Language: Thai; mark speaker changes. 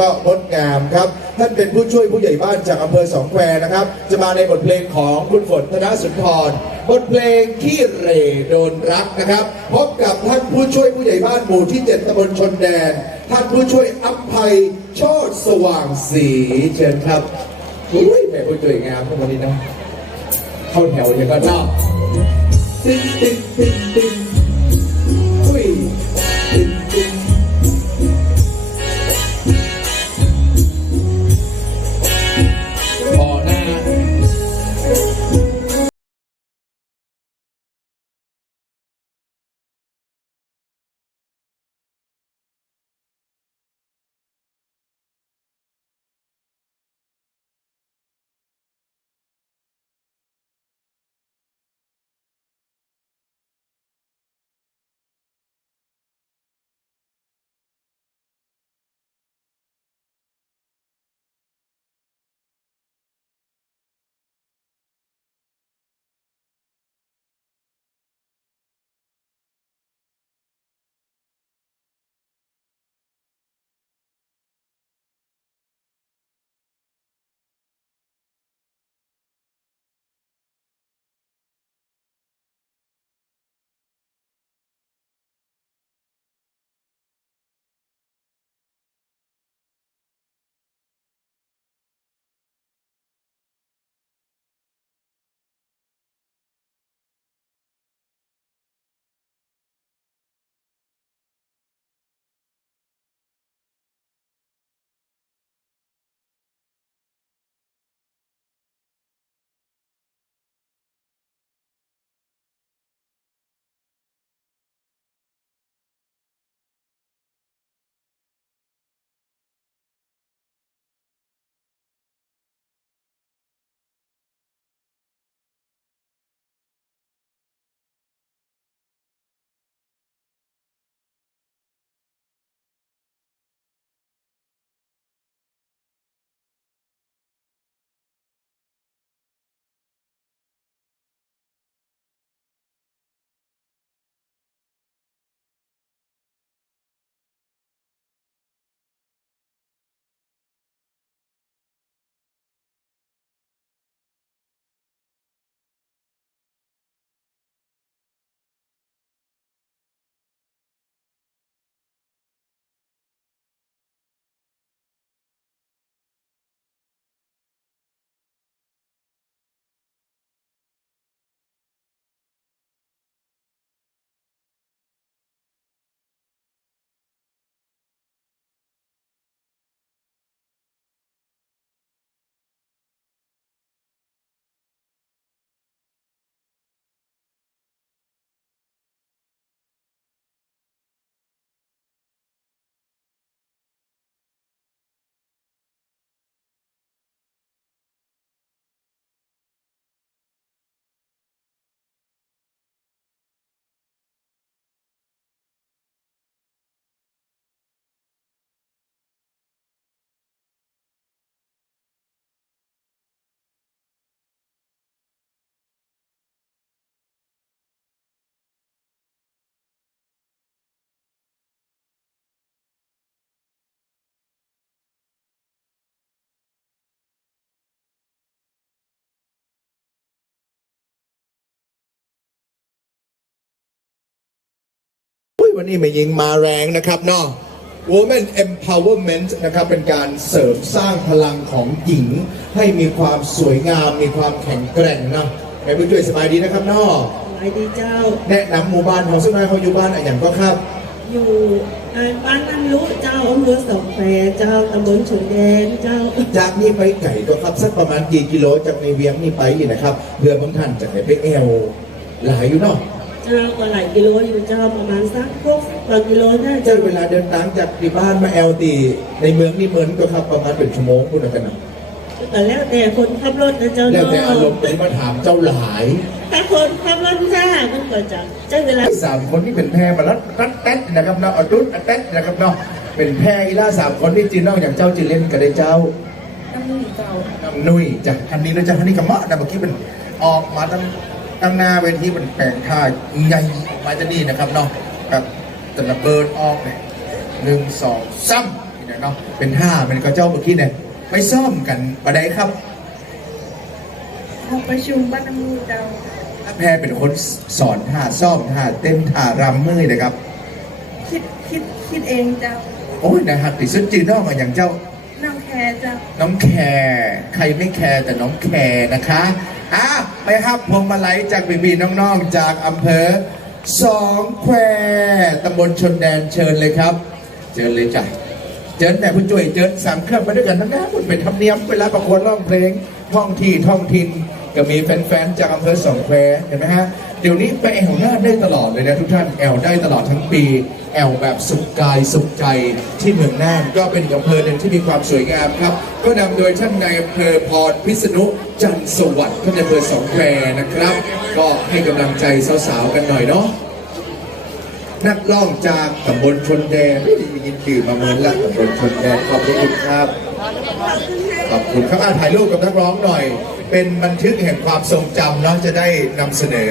Speaker 1: ก็งดงามครับ ท่านเป็นผู้ช่วยผู้ใหญ่บ้านจากอำเภอสองแควนะครับ จะมาในบทเพลงของคุณฝนธนสุนทร บทเพลงขี้เร่โดนรักนะครับ พบกับท่านผู้ช่วยผู้ใหญ่บ้านหมู่ที่เจ็ดตำบลชนแดน ท่านผู้ช่วยอัมภัยโชติสว่างศรีเชิญครับอุ้ยแม่ผู้ช่วยงามพวกวันนี้นะ เข้าแถวอย่างก็ชอบติ๊งติ๊งติ๊งติ๊ง วันนี้มายิงมาแรงนะครับเนาะ Women Empowerment นะครับเป็นการเสริมสร้างพลังของหญิง ให้มีความสวยงาม มีความแข็งแกร่งนะแม่ผู้ช่วยสบายดีนะครับเนาะ
Speaker 2: สวัสดีเจ้า
Speaker 1: แนะนำหมู่บ้านของซึ่งนายเขาอยู่บ้านอะไรอย่างก็ครับ
Speaker 2: อยู่ในบ้านน้ำลุเจ้าอำเภอสองแควเจ้าตำบลฉุนแดนเจ้า
Speaker 1: จากนี้ไปไก่ตัวครับสักประมาณกี่กิโลจากในเวียงนี่ไปนะครับเพื่อบางท่านจะได้ไปแอลหลายอยู่เนาะ
Speaker 2: เจ้าก็หลายกิโลอยู่เจ้าประมาณสักหกสิบกว่ากิโลได้
Speaker 1: เจ้า
Speaker 2: เจ้า
Speaker 1: เวลาเดินทางจากที่บ้านมาแอลตีในเมืองนี่เหมือนก็ครับประมาณเป็นชั่วโมงคุณกันนะ
Speaker 2: แต่แล้วแต่คนขับรถนะเจ้า
Speaker 1: แล้ว
Speaker 2: เนาะ
Speaker 1: แต่อารมณ์เป็นมาถามเจ้าหลาย
Speaker 2: ถ้าคนขับรถช้ามันก็จะใช้เวลา
Speaker 1: สามคนที่เป็นแพรมารัดรัดแต๊ดนะครับเนาะอดุดแต๊ดนะครับเนาะเป็นแพรอีล่าสามคนที่จีนนอกอย่างเจ้าจีเล่นกันได้เจ้า
Speaker 2: น้ำมันเจ้า
Speaker 1: น้ำนุ้ยจากอันนี้นะจ๊ะอันนี้กับมะนะเมื่อกี้มันออกมาตั้ง ตั้งหน้าเวทีมันแปลงท่าใหญ่ออกมาจะนี่นะครับเนาะกับแต่ละเบิร์นออกเนี่ยหนึ่งสองซ้ำนี่นะเนาะเป็นท่าเป็นกระเจ้าเมื่อกี้เนี่ยไปซ่อมกันประไดครับ
Speaker 3: ห้องประชุมบ้านน้ำมูเจ้า
Speaker 1: ถ้าแพรเป็นคนสอนท่าซ่อมท่าเต้นท่ารำมือนะครับ
Speaker 3: คิดคิดคิดเองเจ้า
Speaker 1: โอ้ยนะครับติดสุดจีนอกมาอย่างเจ้า
Speaker 3: น้องแคร์เจ้า
Speaker 1: น้องแคร์ใครไม่แคร์แต่น้องแคร์นะคะ อะไปครับพวงมาลัยจากบีบีน้องๆ จากอำเภอสองแควตำบลชนแดนเชิญเลยครับ เชิญเลยจ้ะเจิญแต่ผู้ช่วยเจิญสามเครื่องมาด้วยกันทั้งนั้นมันเป็นธรรมเนียมเวลาประกวดร้องเพลง ท่องที่ท่องถิ่น ก็มีแฟนๆจากอำเภอสองแควเห็นไหมฮะ เดี๋ยวนี้ไปแอวหน้าได้ตลอดเลยนะทุกท่านแอวได้ตลอดทั้งปี แอวแบบสุขกายสุขใจที่เมืองน่านก็เป็นอำเภอหนึ่งที่มีความสวยงามครับ ก็นำโดยท่านนายอำเภอพรพิษณุจันสวัสดิ์ท่านนายอำเภอสองแควนะครับ ก็ให้กำลังใจสาวๆกันหน่อยเนาะนักร้องจากตำบลชนแดนไม่ได้ยินชื่อมาเมินละตำบลชนแดนขอบคุณครับ ขอบคุณครับอาถ่ายรูปกับนักร้องหน่อย เป็นบันทึกแห่งความทรงจำเนาะจะได้นำเสนอ